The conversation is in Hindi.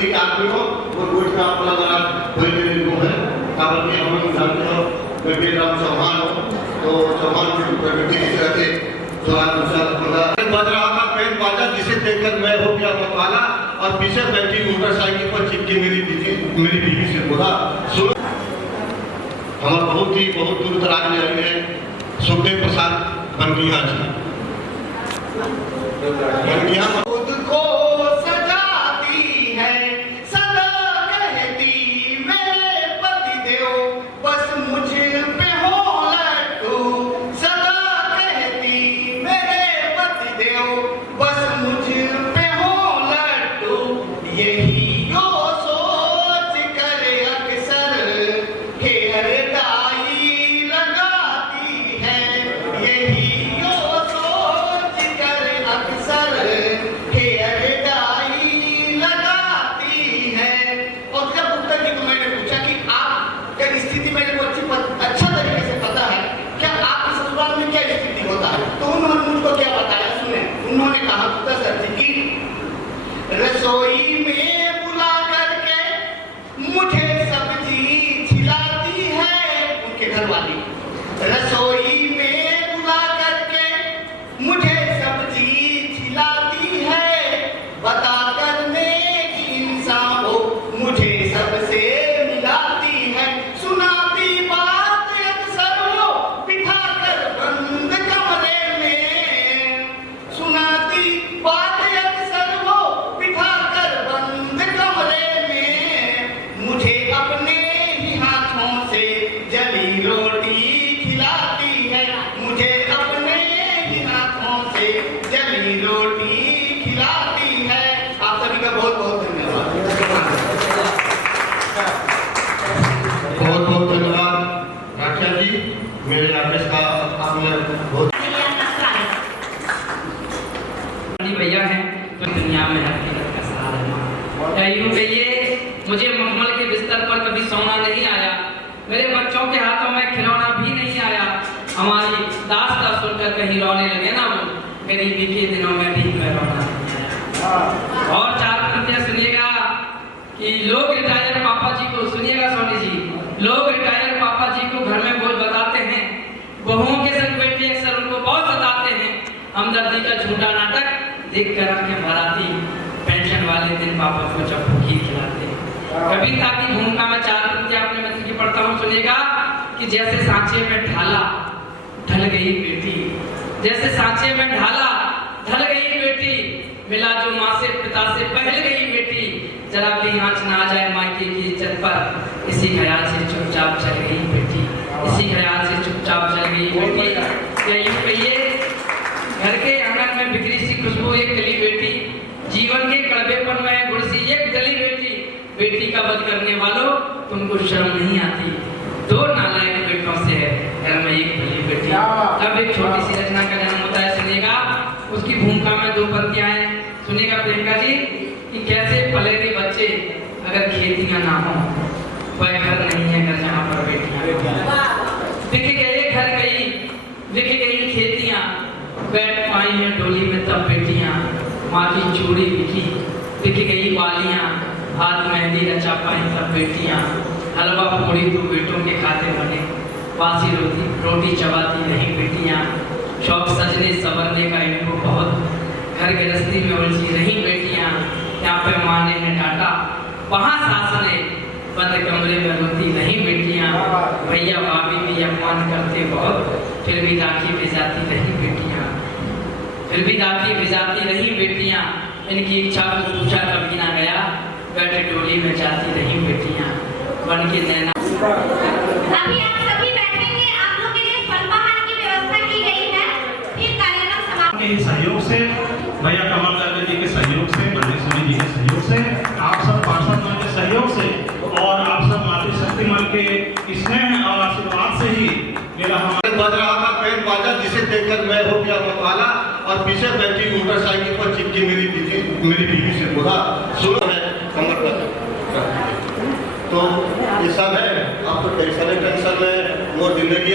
बुद्धि आदमी हो वो कुछ का अपना बना कोई भी को है कारण कि हम जानते हो बेटे राम चौहान हो तो चौहान की प्रवृत्ति किस तरह से सवाल पूछा बज रहा था पेन बाजा जिसे देखकर मैं हो गया मतवाला और पीछे बैठी मोटरसाइकिल पर चिपकी मेरी बीवी से बोला सुनो हमारा बहुत दूर दराज में आई है सुखदेव प्रसाद बनगिया जी बनगिया खुद को सजाती है सदा कहती मेरे पति देव बस मुझ पे हो लट्टू सदा कहती मेरे पति देव बस मुझ पे हो लट्टू यही यो सोच कर अक्सर हेयर डाई लगाती है यही यो सोच कर अक्सर हेयर डाई लगाती है। और जब उत्तर जी को मैंने पूछा कि आप क्या स्थिति मेरे को अच्छा तरीके से पता है क्या आपके ससुराल में क्या स्थिति होता है तो उन्होंने मुझको क्या बताया सुने उन्होंने कहा उत्तर सर जी की रसोई में बुला करके मुझे सब्जी खिलाती है उनके घर वाली रसोई में बुला करके मुझे सब्जी खिलाती है बता करने की इंसान हो मुझे सबसे मिलाती है सुनाती बात अक्सर वो बिठा कर बंद कमरे में सुनाती बात अक्सर वो बिठा कर बंद कमरे में मुझे अपने ही हाथों से जली रोटी खिलाती है मुझे अपने ही हाथों से जली रोटी खिलाती है। आप सभी का बहुत बहुत धन्यवाद राजा जी मेरे आदेश का आपने बहुत भैया हैं तो दुनिया में हकीकत का सहारा यूं कहिए मुझे मखमल के बिस्तर पर कभी सोना नहीं आया मेरे बच्चों के हाथों में खिलौना भी नहीं आया हमारी दास्तां सुनकर कहीं रोने लगे ना वो गरीबी के दिनों में भी मैं रोना नहीं आया। और चार पंक्तियां सुनिएगा कि लोग रिटायर पापा जी को सुनिएगा सोनी जी लोग रिटायर पापा जी को घर में बोझ बताते हैं बहुओं के संग बेटी अक्सर उनको बहुत सताते हैं हमदर्दी का झूठा नाटक देख कर आंखें भर आती पेंशन वाले दिन पापा को जब भूखी खिलाते कविता की भूमिका में चार पंक्तियां अपने मित्र की पढ़ता हूँ सुनिएगा कि जैसे सांचे में ढाला ढल गई बेटी जैसे सांचे में ढाला ढल गई बेटी मिला जो माँ से पिता से पहल गई बेटी जरा भी आँच ना आ जाए मायके की इज्जत पर इसी ख्याल से चुपचाप चल गई बेटी इसी ख्याल से चुपचाप चल गई बेटी क्या यूं कहिए घर के आंगन में बिखरी सी खुशबू एक गली बेटी जीवन के कड़वेपन में गुड़ सी एक गली बेटी का वध करने वालों तुमको शर्म नहीं आती दो नालायक बेटों से है घर में एक भली बेटी अब एक छोटी सी रचना का जन्म होता है सुनिएगा उसकी भूमिका में दो पंक्तियां हैं सुनिएगा प्रियंका जी कि कैसे पलेंगे बच्चे अगर खेतियां ना हो वह घर नहीं है घर जहाँ पर बेटियां बिक गए घर गई बिक गई खेतियां बैठ पाई है डोली में तब बेटियां माँ की चूड़ी बिक गई वालियां हाथ मेहंदी रचा पाई सब बेटियां हलवा पूड़ी तो बेटों के खाते बने बासी रोटी चबाती नहीं बेटियां शौक सजने संवरने का इनको बहुत घर गृहस्थी में उलझी नहीं बेटियां यहाँ पे माँ ने डांटा वहाँ सास ने बंद कमरे में रोती नहीं बेटियां भैया भाभी भी अपमान करते बहुत फिर भी राखी भिजाती नहीं बेटियां फिर भी राखी भिजाती नहीं बेटियां इनकी इच्छा को पूछा कभी ना गया बैठे डोली में जाती नहीं बेटियां बन के नैना अभी आप सभी बैठेंगे आप लोगों के लिए फलवाहन की व्यवस्था की गई है फिर कार्यक्रम समाप्त के सहयोग से भैया कमल लाल जी के सहयोग से बल्लेश्वरी जी के सहयोग से आप सब पार्षद मां के सहयोग से और आप सब मातृ शक्ति मां के स्नेह और आशीर्वाद से ही मेरा हमारे बज रहा था पेन बाजा जिसे देखकर मैं हो गया मतवाला और पीछे बैठी मोटरसाइकिल पर चिपकी मेरी बीवी से बोला सुनो है कमर पर तो ये सब है आप तो टेंशन में मोर जिंदगी